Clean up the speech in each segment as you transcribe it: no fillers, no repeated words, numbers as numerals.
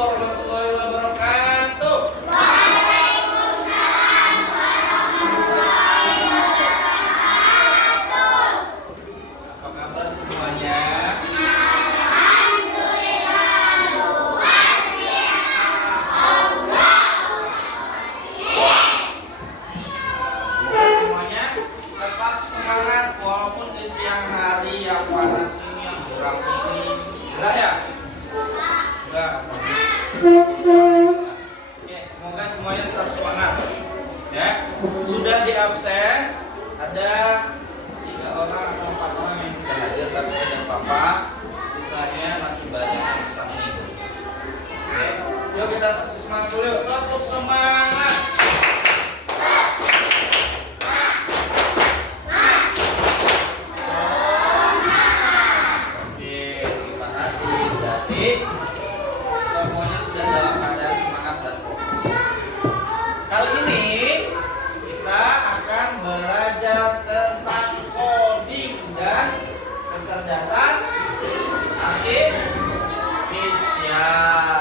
warahmatullahi wabarakatuh. Apa kabar semuanya? Semuanya tetap semangat walaupun di siang hari yang panas ini, yang gerah ini. Gerah ya? Enggak. Oke, semoga semuanya tetap semangat. Ya, sudah di absen ada 3 orang atau 4 orang yang tidak hadir, tapi ada papa. Sisanya masih banyak yang bisa mengikuti. Oke, yuk kita tetap semangat dulu. Tetap semangat. Semuanya sudah dalam keadaan semangat dan fokus. Kali ini kita akan belajar tentang coding dan kecerdasan artifisial.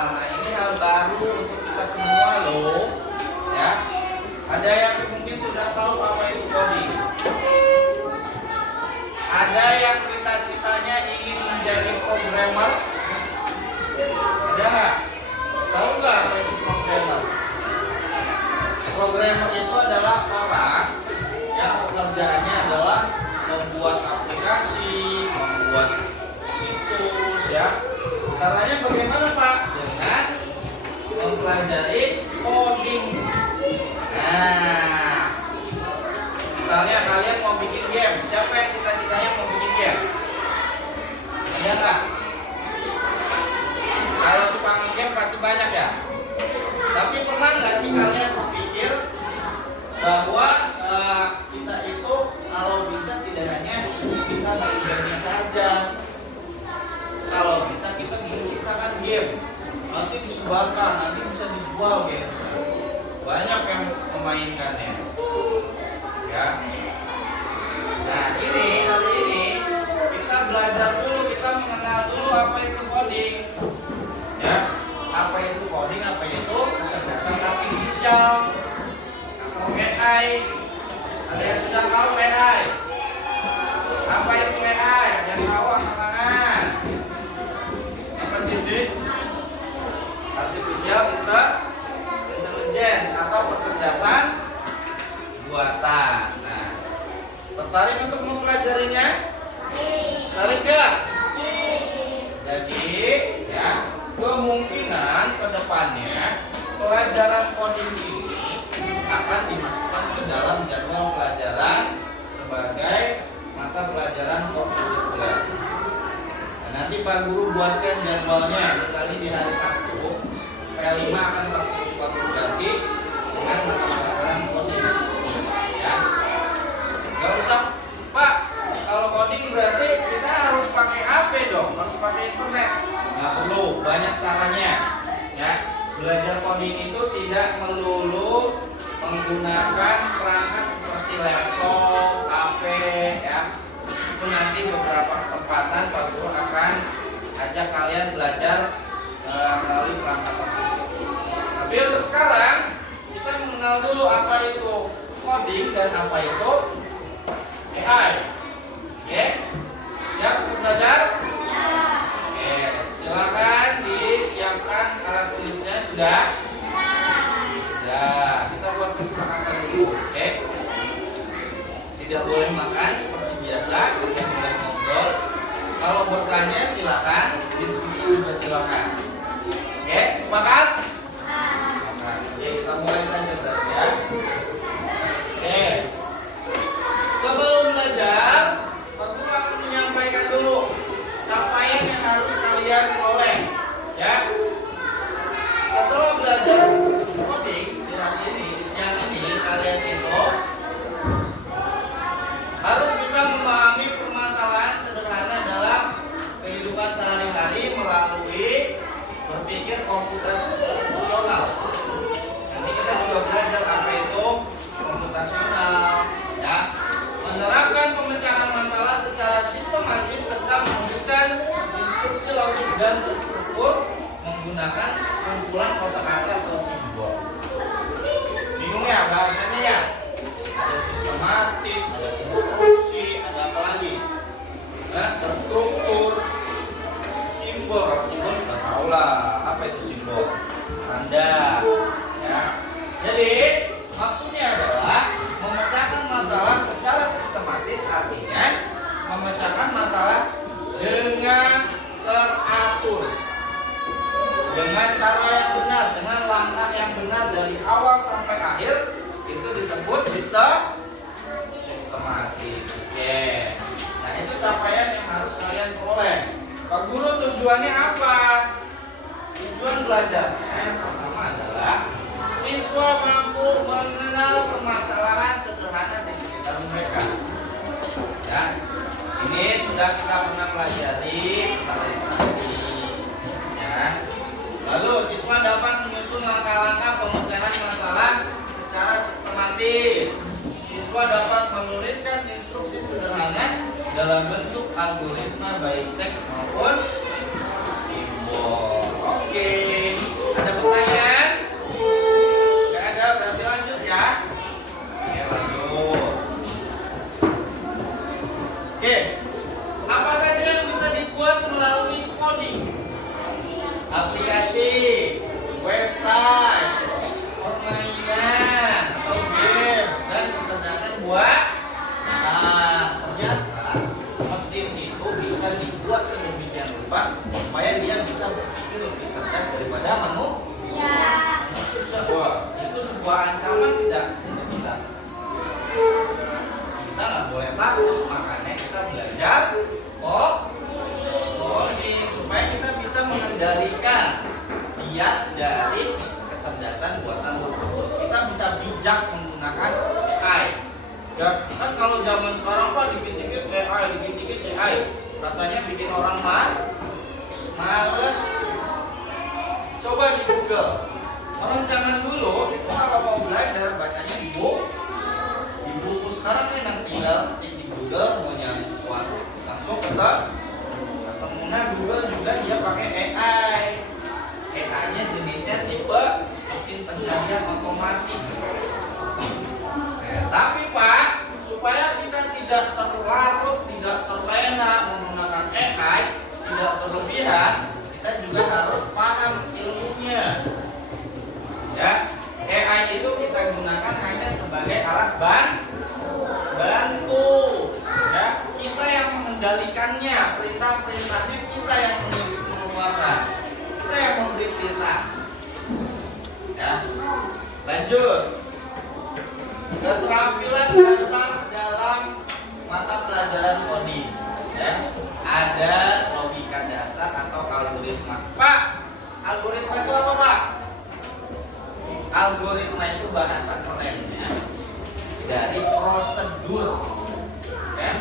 Nah, ini hal baru untuk kita semua loh. Ya. Ada yang mungkin sudah tahu apa itu coding. Ada yang cita-citanya ingin menjadi programmer. Ada nggak? Tahu nggak apa itu programmer? Programmer itu adalah orang yang pekerjaannya adalah membuat aplikasi, membuat situs, ya. Caranya bagaimana, Pak? Dengan mempelajari coding. Nah, misalnya kalian mau bikin game, siapa yang cita-citanya mau bikin game? Ada nggak? Kalau suka nge-game pasti banyak ya. Tapi pernah nggak sih kalian berpikir bahwa kita itu kalau bisa tidak hanya bisa main game saja. Kalau bisa kita menciptakan game, nanti disebarkan, nanti bisa dijual game. Banyak yang memainkannya. Ya. Nah, ini hari ini kita belajar dulu, kita mengenal dulu apa itu coding. Ya, apa itu coding, apa itu kecerdasan artifisial atau AI. Ada yang sudah tahu AI? Apa itu AI? Ada yang tahu angkat tangan? Apa sih? Artificial intelligence atau kecerdasan buatan. Nah, tertarik untuk mempelajarinya? Tertarik gak? Jadi, ya, kemungkinan ke depannya pelajaran coding ini akan dimasukkan ke dalam jadwal pelajaran sebagai mata pelajaran kurikuler. Nah, nanti Pak Guru buatkan jadwalnya, misalnya di hari Sabtu P5 akan Pak Guru ganti dengan mata pelajaran coding. Ya, nggak usah, Pak. Kalau coding berarti kita harus pakai HP dong, harus pakai internet. Nggak perlu, banyak caranya. Ya, belajar coding itu tidak melulu menggunakan perangkat seperti laptop, HP, ya. Meskipun nanti beberapa kesempatan Pak Guru akan ajak kalian belajar melalui perangkat tersebut. Tapi untuk sekarang kita mengenal dulu apa itu coding dan apa itu AI. Oke, siap untuk belajar? Oke, silakan disiapkan alat tulisnya sudah. Sudah, kita buat kesepakatan dulu. Oke, tidak boleh makan seperti biasa, tidak boleh ngobrol. Kalau bertanya silakan, diskusi juga silakan. Oke, sepakat? Sepakat. Oke, kita mulai saja berarti ya. Oke, sebelum belajar Guru akan menyampaikan dulu capaian yang harus kalian peroleh, ya. Setelah belajar coding di hari ini, di siang ini, kalian itu harus bisa memahami permasalahan sederhana dalam kehidupan sehari-hari melalui berpikir komputasional. Nanti kita juga belajar apa itu komputasional, ya. Menerapkan pemecahan masalah secara sistematis serta menuliskan instruksi logis dan terstruktur menggunakan kumpulan kosakata atau simbol. Bingung ya bahasanya ya? Ada sistematis, ada instruksi, ada apa lagi? Terstruktur, simbol. Simbol sudah tahu lah, apa itu simbol? Tanda. Ya. Jadi maksudnya adalah memecahkan masalah secara sistematis, artinya memecahkan masalah dengan teratur, dengan cara yang benar, dengan langkah yang benar dari awal sampai akhir. Itu disebut sistematis. Oke. Nah, itu capaian yang harus kalian peroleh. Pak Guru, tujuannya apa? Tujuan belajarnya yang pertama adalah siswa mampu mengenal permasalahan sederhana di sekitar mereka. Ya, ini sudah kita pernah pelajari pada tadi. Ya. Lalu siswa dapat menyusun langkah-langkah pemecahan masalah secara sistematis. Siswa dapat menuliskan instruksi sederhana dalam bentuk algoritma baik teks maupun simbol. Oke, ada pertanyaan? Nggak ada, berarti lanjut ya. Oke, lanjut. Oke, apa saja yang bisa dibuat melalui coding? Aplikasi, website, permainan atau games, dan kecerdasan buatan. Ternyata mesin itu bisa dibuat sedemikian rupa supaya dia bisa berpikir lebih cerdas daripada manusia. Wah, itu sebuah ancaman tidak untuk kita. Kita nggak boleh takut, makanya kita belajar coding supaya kita bisa mengendalikan bias dari kecerdasan buatan tersebut. Kita bisa bijak menggunakan AI. Ya, kan kalau zaman sekarang Pak dikit-dikit AI, katanya bikin orang males. Coba di Google. Orang zaman dulu itu kalau mau belajar bacanya di buku. Sekarang kan tinggal di Google, mau nyari sesuatu langsung pengguna Google juga dia pakai AI. AI-nya jenisnya tipe mesin pencarian otomatis. Tapi Pak, supaya kita tidak terlarut, tidak terlena menggunakan AI, tidak berlebihan, kita juga harus paham ilmunya. Ya, AI itu kita gunakan hanya sebagai alat bantu. Ya, kita yang mengendalikannya, perintah-perintahnya kita yang mengeluarkan, kita yang memberi perintah. Ya, lanjut. Keterampilan dasar dalam mata pelajaran coding. Ya, ada logika dasar atau algoritma. Pak, algoritma itu apa Pak? Algoritma itu bahasa kerennya dari prosedur. Ya,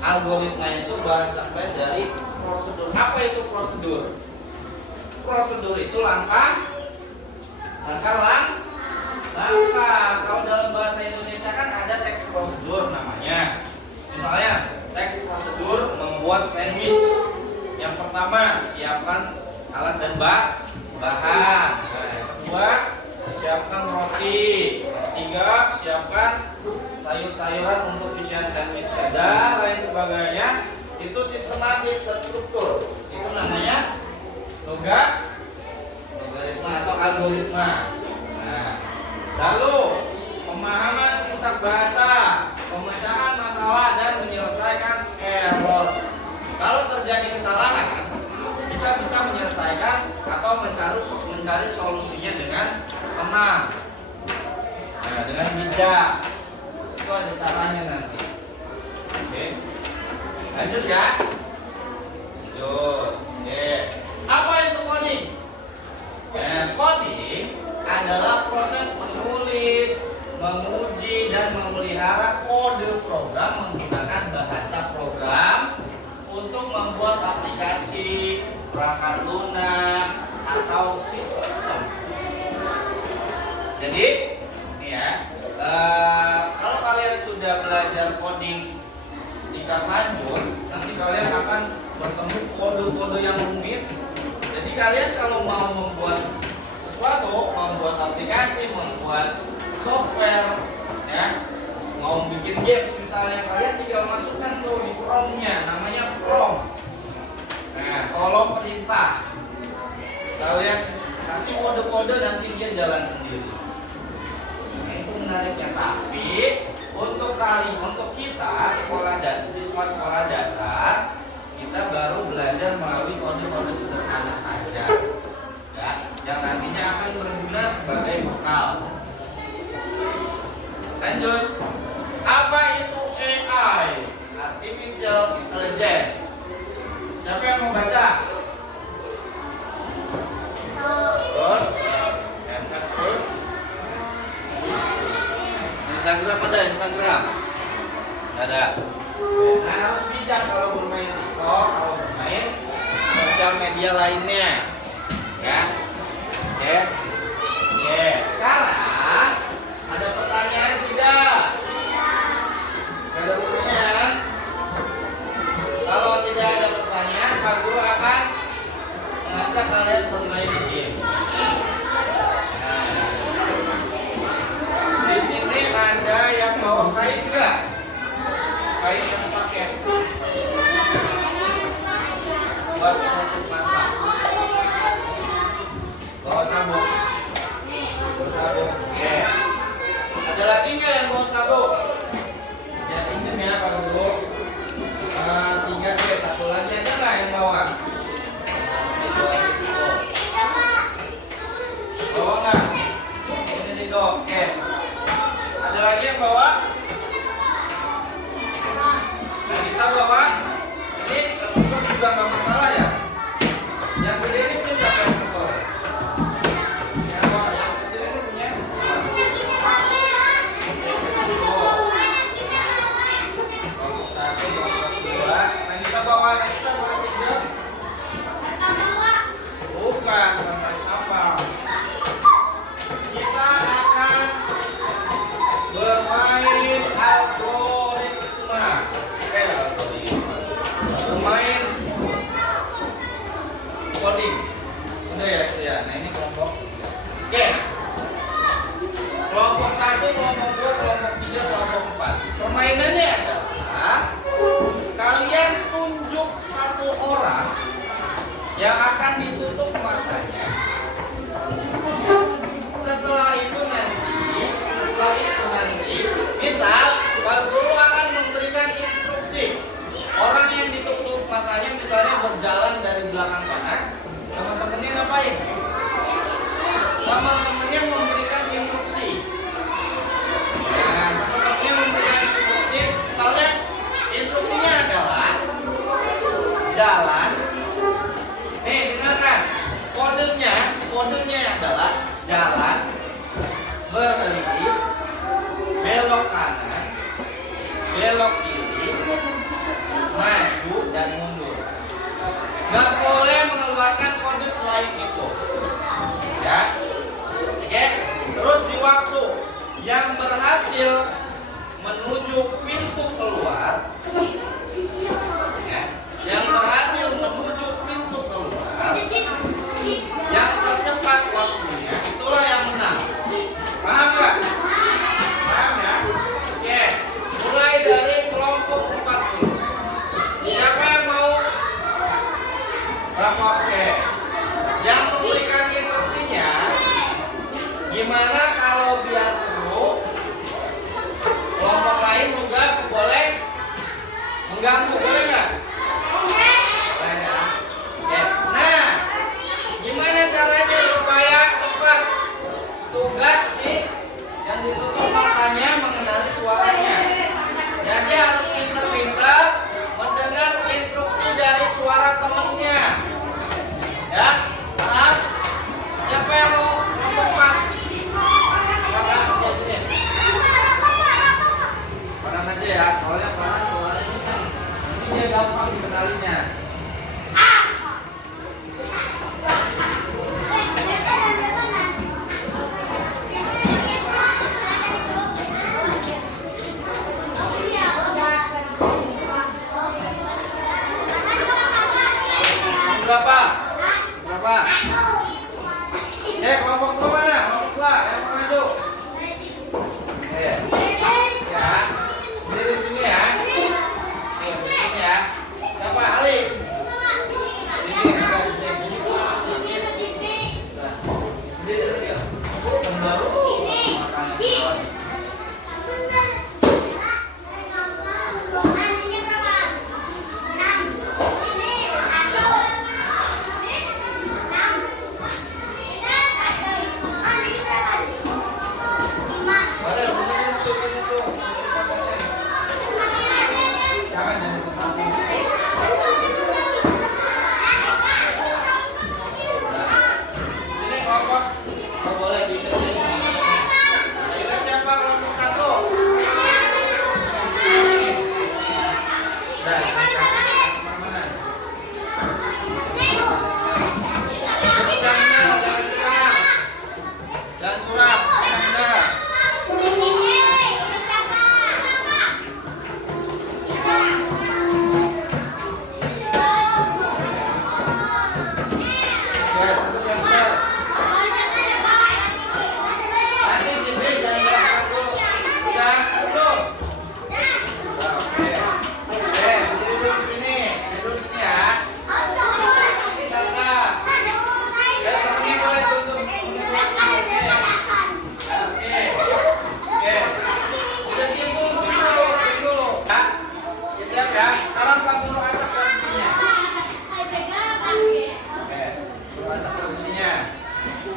algoritma itu bahasa keren dari prosedur. Apa itu prosedur? Prosedur itu langkah. Kalau dalam bahasa Indonesia kan ada teks prosedur namanya. Misalnya teks prosedur membuat sandwich. Yang pertama, siapkan alat dan bahan. Nah, yang kedua, siapkan roti. Yang ketiga, siapkan sayur-sayuran untuk isian sandwich dan lain sebagainya. Itu sistematis, terstruktur. Itu namanya logaritma atau algoritma. Nah, lalu pemahaman sintaks bahasa, pemecahan masalah dan menyelesaikan error. Kalau terjadi kesalahan, kita bisa menyelesaikan atau mencari solusinya dengan tenang. Nah, dengan bijak. Itu ada caranya nanti. Oke. Lanjut ya. Lanjut. Oke. Apa itu coding? Coding adalah proses menulis, menguji dan memelihara kode program menggunakan bahasa program untuk membuat aplikasi, perangkat lunak atau sistem. Jadi, ini ya, kalau kalian sudah belajar coding tingkat lanjut, nanti kalian akan bertemu kode-kode yang rumit. Jadi kalian kalau mau membuat sesuatu, membuat aplikasi, membuat software, ya, mau bikin games misalnya, kalian tinggal masukkan tuh di prompt-nya, namanya prompt. Nah, kolom perintah. Kalian kasih kode-kode, nanti dia jalan sendiri. Nah, itu menariknya. Tapi untuk kita siswa sekolah dasar, kita baru belajar melalui kode-kode sederhana saja, ya, yang nantinya akan berguna sebagai bekal. Lanjut, apa itu AI? Artificial Intelligence. Siapa yang mau baca? Terus, terus. Instagram ada, Instagram. Ada. Nah, harus bijak kalau bermain TikTok, kalau bermain sosial media lainnya, ya. Oke. Oke. Sekarang ada pertanyaan tidak? Ada pertanyaan? Kalau tidak ada pertanyaan, Pak Guru akan mengajak kalian bermain game. Di sini ada yang bawa kain enggak? Kain yang pakai buat menutup mata. Bawa sabuk. Bawa sabuk. Oke. Ada lagi nggak yang bawa sabuk? Ya pinjam ya Pak Guru. 3 deh, satu lagi ada nggak yang bawa? Bawa nggak? Ini nih dok. Oke. Ada lagi yang bawa? Nah, kita bawa. Ini untuk juga nggak masalah ya. Yang gede ini punya siapa yang bawa? Yang kecil ini punya? Kelompok 1, kelompok 2. Nah, kita bawa pinjam. Bukan apa. Kita akan bermain algoritma. Bermain coding. Udah ya itu ya. Nah, ini kelompok. Oke. Kelompok 1, kelompok 2, kelompok 3, kelompok 4. Permainannya adalah kalian tunjuk satu orang yang akan ditutup matanya. Setelah itu nanti, misal Pak Guru akan memberikan instruksi. Orang yang ditutup matanya misalnya berjalan dari belakang sana, teman-temannya ngapain? Teman-temannya memberikan instruksi. Nah, teman-temannya memberikan instruksi, misalnya instruksinya adalah jalan. Nih, dengarkan. Kodenya adalah jalan, berhenti, belok kanan, belok kiri, maju dan mundur. Nggak boleh mengeluarkan kode selain itu, ya. Oke. Terus di waktu yang berhasil menuju pintu keluar, ya, yang berhasil menuju pintu keluar, yang tercepat waktunya, itulah yang menang. Paham nggak? Paham ya? Oke. Mulai dari kelompok 4 dulu. Siapa yang mau? Oke. Yang memberikan instruksinya, gimana kalau biar seru, kelompok lain juga boleh mengganggu, boleh nggak? Boleh ya? Oke. Nah, gimana caranya supaya cepat? Tugas sih yang ditutup matanya mengenali suaranya. Jadi harus pintar-pintar mendengar instruksi dari suara temannya. Ya, paham? Siapa yang mau tempat? Peran aja ya, soalnya peran suaranya kencang. Ini dia gampang dikenalinya. Berapa? Berapa? Kelompok dua mana? Kelompok dua, yang mau maju. Ya. Berdiri di sini ya. Berdiri di sini ya. Siapa? Ali.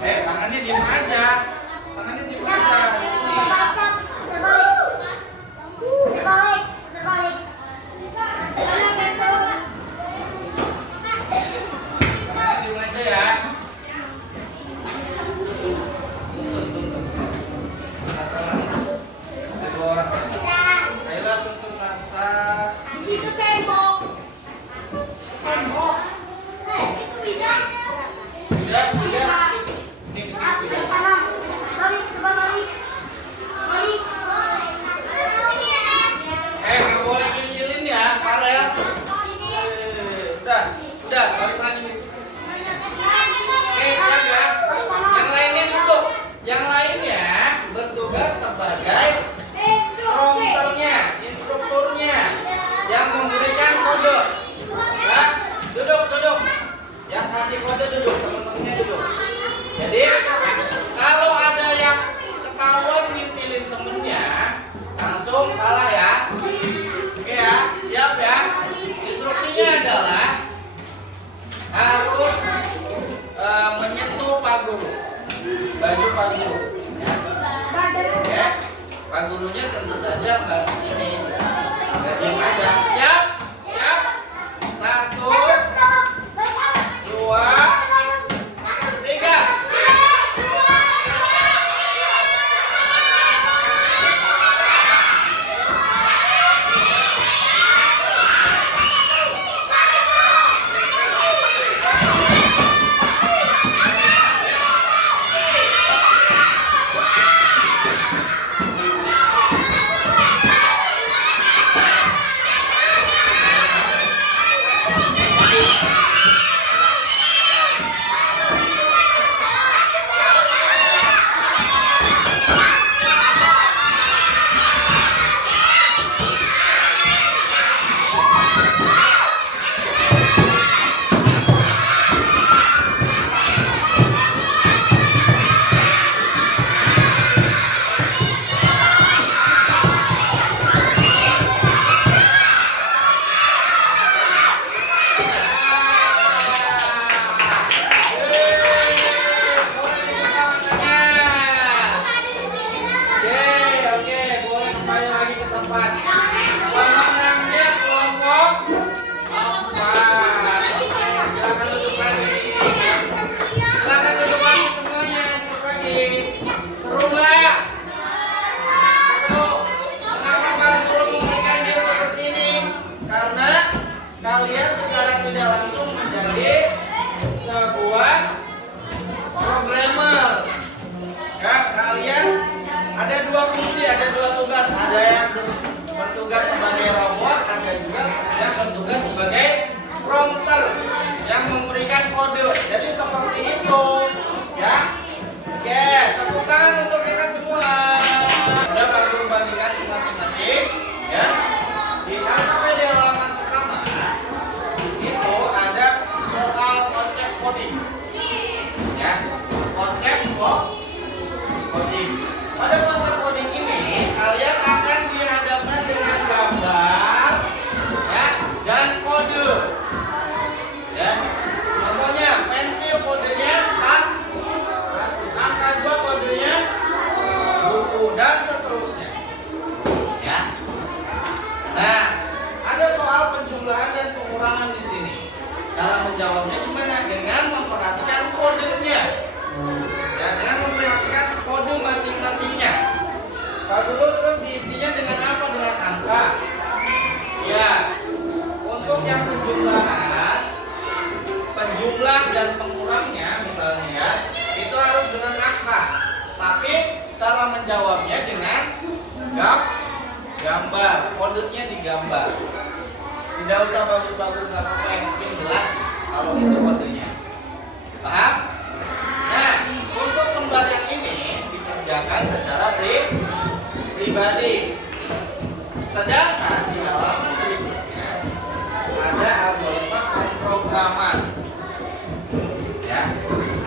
Tangannya diem aja. Tangannya diem aja di sini. Tangannya diem aja ya. Dua orang ini. Kayla tutup masa. Itu tembok. Tembok. Itu bisa. Tidak. Nggak boleh kecilin ya, Farel. Udah, balik lagi. Siap ya. Yang lainnya dulu. Yang lainnya bertugas sebagai prompternya, instrukturnya, yang memberikan kode. Ya, duduk. Yang kasih kode duduk, teman-temannya duduk. Jadi kalau ada yang ketahuan ngintilin temennya, langsung kalah ya. Oke ya, siap ya. Instruksinya adalah harus menyentuh paguru, baju paguru. Ya. Oke, pagurunya tentu saja nggak ini, nggak diem aja. Siap? 1, 2, 3. memberikan kode. Jadi seperti itu, ya. Oke, tepuk tangan untuk kita semua. Sudah Pak Guru bagikan masing-masing, ya. Di halaman pertama itu ada soal konsep coding, ya. Konsep coding. Pada konsep coding ini kalian akan dihadapkan dengan gambar, ya, dan kode. Ya. Contohnya pensil kodenya 1, angka 2 kodenya buku, dan seterusnya. Ya. Nah, ada soal penjumlahan dan pengurangan di sini. Cara menjawabnya gimana? Dengan memperhatikan kodenya. Ya, dengan memperhatikan kode masing-masingnya. Pak Guru terus diisinya dengan apa? Dengan angka. Ya. Untuk yang penjumlah dan pengurangnya misalnya, ya, itu harus dengan angka. Tapi cara menjawabnya dengan gambar. Kodenya digambar. Tidak usah bagus-bagus, nggak apa-apa, yang penting jelas kalau itu kodenya. Paham? Nah, untuk lembar yang ini dikerjakan secara pribadi. Sedangkan di halaman berikutnya ada algoritma pemrograman. Ya,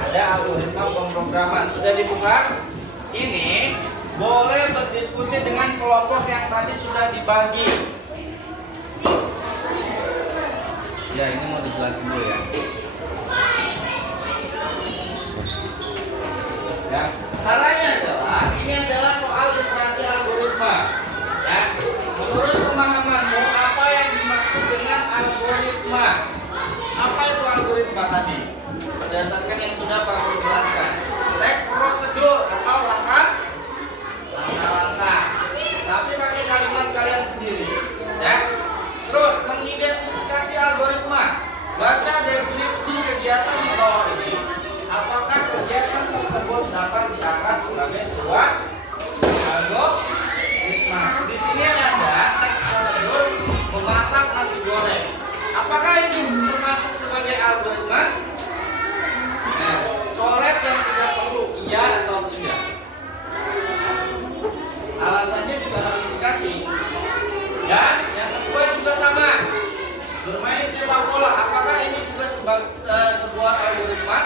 ada algoritma pemrograman. Sudah dibuka? Ini boleh berdiskusi dengan kelompok yang tadi sudah dibagi. Ya, ini mau dijelasin dulu ya. Ya, caranya adalah ini adalah soal literasi algoritma. Ya, menurut pemahamanmu apa yang dimaksud dengan algoritma? Apa itu algoritma tadi? Berdasarkan yang sudah Pak Guru jelaskan, teks prosedur atau langkah-langkah. Tapi pakai kalimat kalian sendiri. Ya. Terus mengidentifikasi algoritma. Baca deskripsi kegiatan di bawah ini. Apakah kegiatan tersebut dapat diangkat sebagai sebuah algoritma? Di sini ada teks prosedur memasak nasi goreng. Apakah ini termasuk sebagai algoritma? Nah, coret yang tidak perlu, iya atau tidak. Alasannya juga harus dikasih. Dan yang kedua juga sama. Bermain sepak bola, apakah ini juga sebuah algoritma?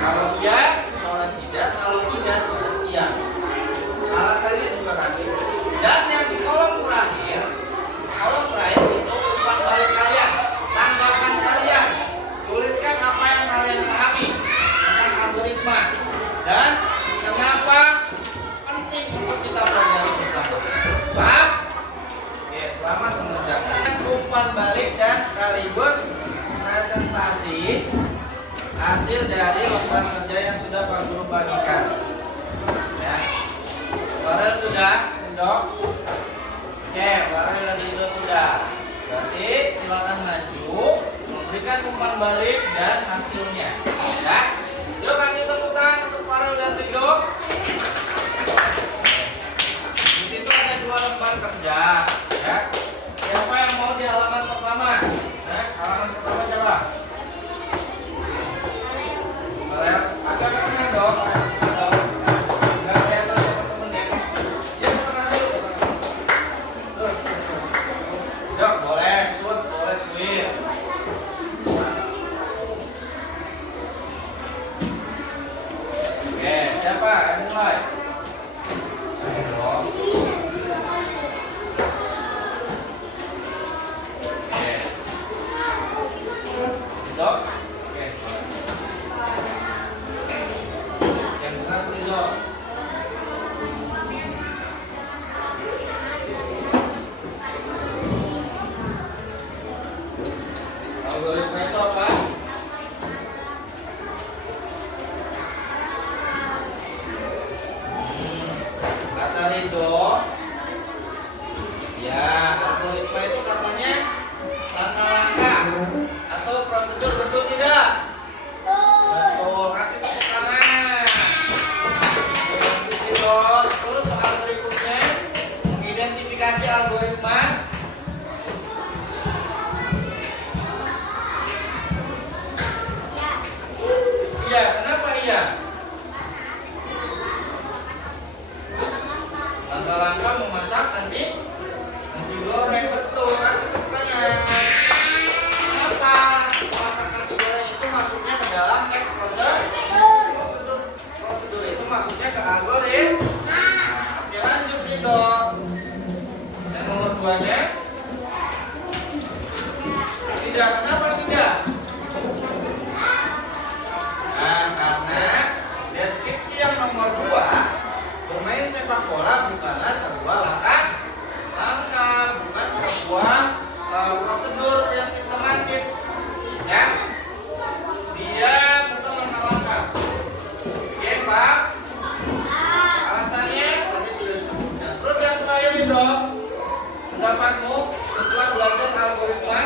Kalau iya, coret tidak. Kalau tidak, coret iya. Alasannya juga kasih. Dan yang di kolom terakhir itu umpan balik kalian, tanggapan kalian. Tuliskan apa yang kalian pahami tentang algoritma dan kenapa penting untuk kita pelajari bersama. Paham? Oke, selamat mengerjakan umpan balik dan sekaligus presentasi hasil dari lembar kerja yang sudah Pak Guru bagikan. Ya, Farel sudah, Dok? Oke, Farel dan Rido sudah. Berarti silakan maju, memberikan umpan balik dan hasilnya. Ya, yuk kasih tepuk tangan untuk Farel dan Rido. Di situ ada 2 lembar kerja. Ya, siapa yang mau di halaman pertama? Ya, halaman pertama siapa? Farel, agak ke tengah dong. Nggak kelihatan teman-teman ya. Ya, ke tengah dulu. Terus. Yuk, boleh shoot, boleh sweep. Oke, siapa? Ayo mulai. Ayo dong. Oke. Ridho. Oke. Yang keras Ridho. Algoritma itu apa? Kata Ridho, ya, algoritma itu katanya langkah-langkah atau prosedur bentuk Dia betul langkah-langkah. Oke, Pak. Alasannya tadi sudah disebutkan. Terus yang terakhir nih, Dok. Pendapatmu setelah belajar algoritma?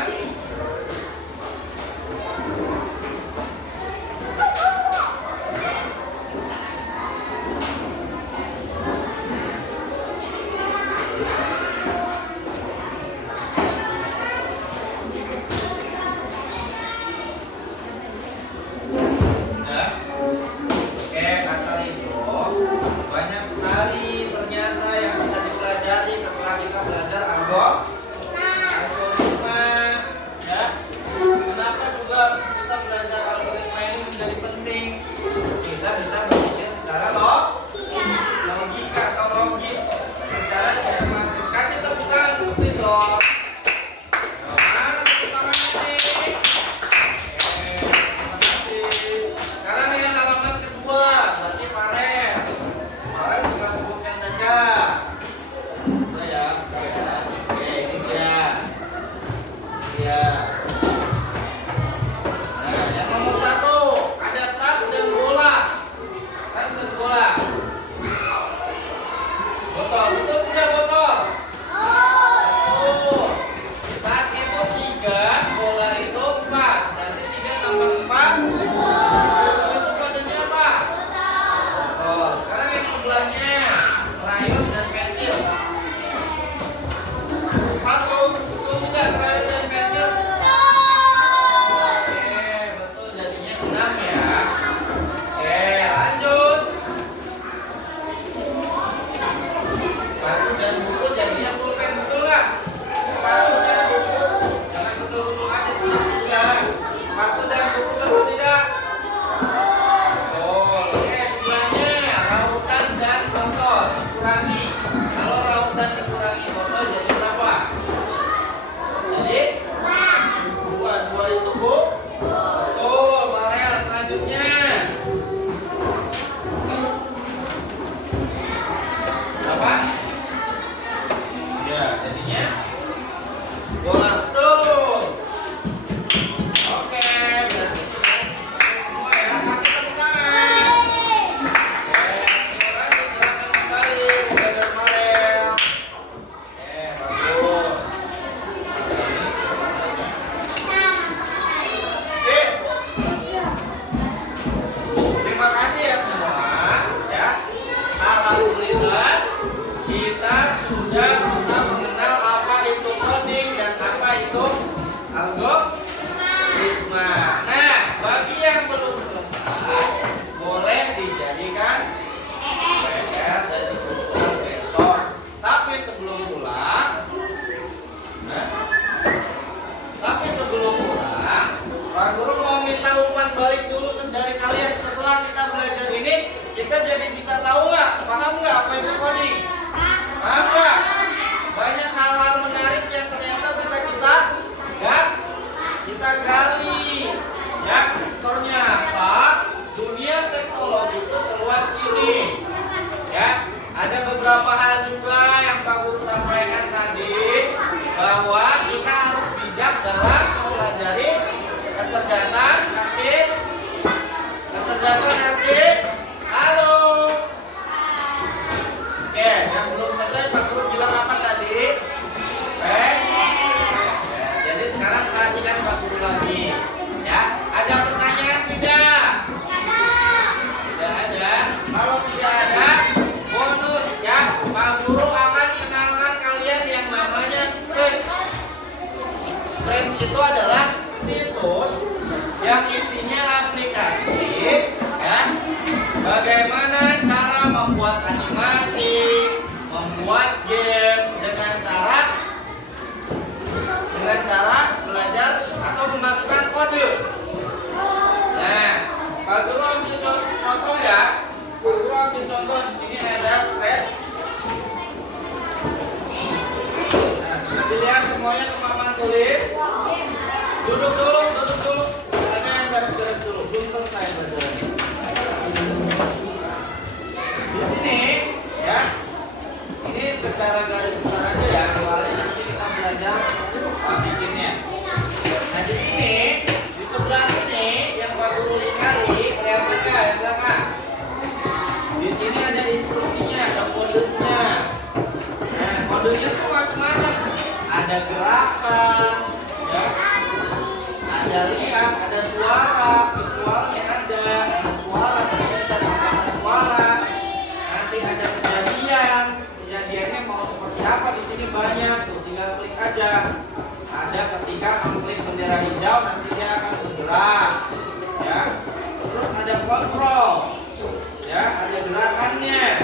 Algoritma, ya. Kenapa juga kita belajar algoritma ini menjadi penting? Kita bisa berpikir secara logika atau logis, secara sistematis. Kasih tepuk tangan untuk itu. Mana tepuk tangannya nih? Terima kasih. Sekarang yang halaman kedua, berarti Farel. Farel kita sebutkan saja. Nah, yang nomor 1 ada tas dan bola. Tas dan bola. Botol, betul tidak botol? Oh. Tas itu 3, bola itu 4. Berarti 3 tambah 4. Itu kodenya apa? Botol. Sekarang yang sebelahnya krayon dan pensil. Sepatu, betul tidak krayon dan pensil? Oke, betul jadinya 6 ya. Oke, lanjut. Sepatu dan buku jadinya pulpen, betul nggak? Sepatu dan buku, jangan betul-betul aja tidak. Sepatu dan buku betul tidak? Betul. Oke, sebelahnya rautan dan botol dikurangi. Kalau rautan dikurangi botol jadi berapa? Jadi 2 itu Bu. Betul, Farel. Selanjutnya apa? Ya, jadinya bola, betul. Oke, berarti sudah semua ya. Kasih tepuk tangan. Oke, terima kasih. Silakan kembali kepada Farel. Bagus. Oke. Terima kasih ya semua, ya. Alhamdulillah kita sudah bisa mengenal apa itu coding dan apa itu algoritma. Nah, bagi yang belum selesai, boleh dijadikan PR dan dikumpulkan besok. Tapi sebelum pulang, Pak Guru mau minta umpan balik dulu dari kalian. Setelah kita belajar ini, kita jadi bisa tahu nggak, paham nggak apa itu coding? Paham nggak? Banyak hal-hal menarik yang ternyata bisa kita gali. Ya, ternyata dunia teknologi itu seluas ini. Ya, ada beberapa hal juga yang Pak Guru sampaikan tadi, bahwa kita harus bijak dalam mempelajari kecerdasan nanti. Halo. Oke, yang belum selesai Pak Guru bilang apa tadi? Ya, jadi sekarang perhatikan Pak Guru lagi. Ya, ada pertanyaan tidak? Tidak ada. Kalau tidak ada, bonus ya. Pak Guru akan kenalkan kalian yang namanya Stretch. Stretch itu adalah situs yang isinya aplikasi, ya. Bagaimana cara membuat animasi, membuat games dengan cara belajar atau memasukkan kode. Nah, Pak Guru ambil contoh ya. Pak Guru ambil contoh di sini ada Stretch. Nah, bisa dilihat semuanya ke papan tulis. Duduk dulu. Ada yang beres-beres dulu. Belum selesai belajarnya. Di sini, ya. Ini secara garis besar aja ya. Soalnya nanti kita belajar bikinnya. Nah, di sini, di sebelah sini yang Pak Guru ada gerakan, ya. Ada lihat, ada suara, visualnya ada suara, nanti bisa tambahkan suara. Nanti ada kejadiannya mau seperti apa di sini banyak, tuh tinggal klik aja. Ada ketika mengklik bendera hijau nanti dia akan bergerak, ya. Terus ada kontrol, ya, ada gerakannya,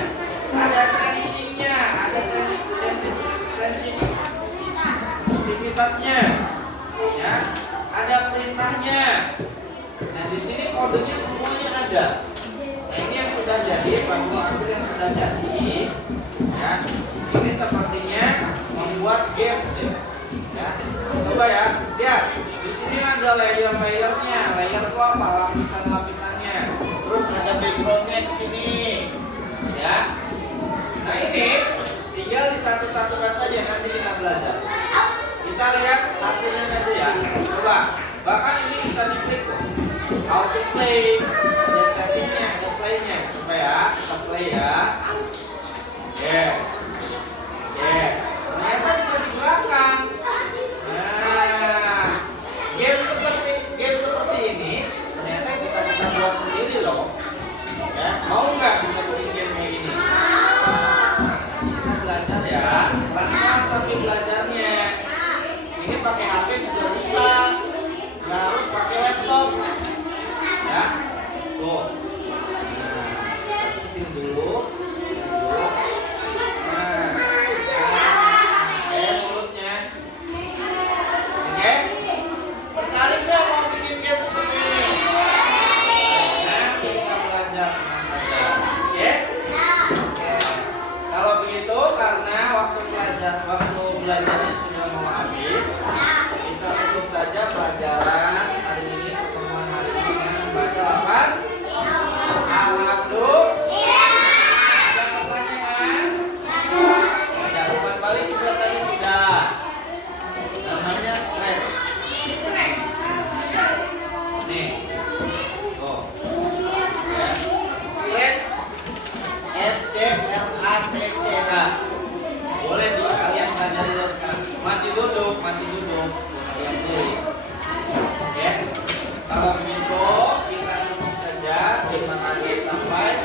ada sensingnya, ada sensitivitasnya, ya, ada perintahnya. Nah di sini kodenya semuanya ada. Nah ini yang sudah jadi, baru aku yang sudah jadi, ya. Ini sepertinya membuat games deh. Ya, coba ya, lihat. Di sini ada layer-layernya. Layer itu apa? Lapisan-lapisannya. Terus ada backgroundnya di sini, ya. Nah ini tinggal disatu-satukan saja, nanti kita belajar. Kita lihat hasilnya saja ya. Coba. Bahkan ini bisa diklik tuh. How to play. Ada settingnya, ada playnya. Coba ya, kita play ya. Oke. Oke. Ternyata bisa digerakkan. Nah, game seperti ini ternyata bisa kita buat sendiri loh. Ya, mau nggak bisa bikin game kayak gini? Kita belajar ya. Pelan-pelan pasti belajarnya. Ini pakai HP juga bisa. Nggak harus pakai laptop. Ya, tuh. Nah, sini dulu. Tertarik nggak mau bikin game seperti ini? Nanti kita belajar tenang saja, oke? Kalau begitu, karena waktu belajarnya sudah mau habis, kita tutup saja pelajaran hari ini, pertemuan hari ini dengan membaca halaman. Alhamdulillah. Ada pertanyaan? Ada umpan balik juga tadi sudah. Namanya stretch. Nih, tuh, ya. Stretch, SCLATCH. Boleh tuh kalian pelajari dari sekarang. Masih duduk. Kalian pilih. Oke. Kalau begitu kita tutup saja. Terima kasih sampai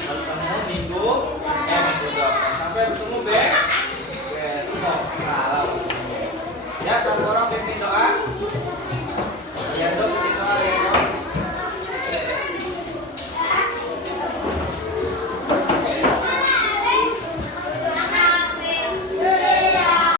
bertemu minggu depan. Sampai bertemu besok. Kalau ya satu orang pimpin doa. Ya dok.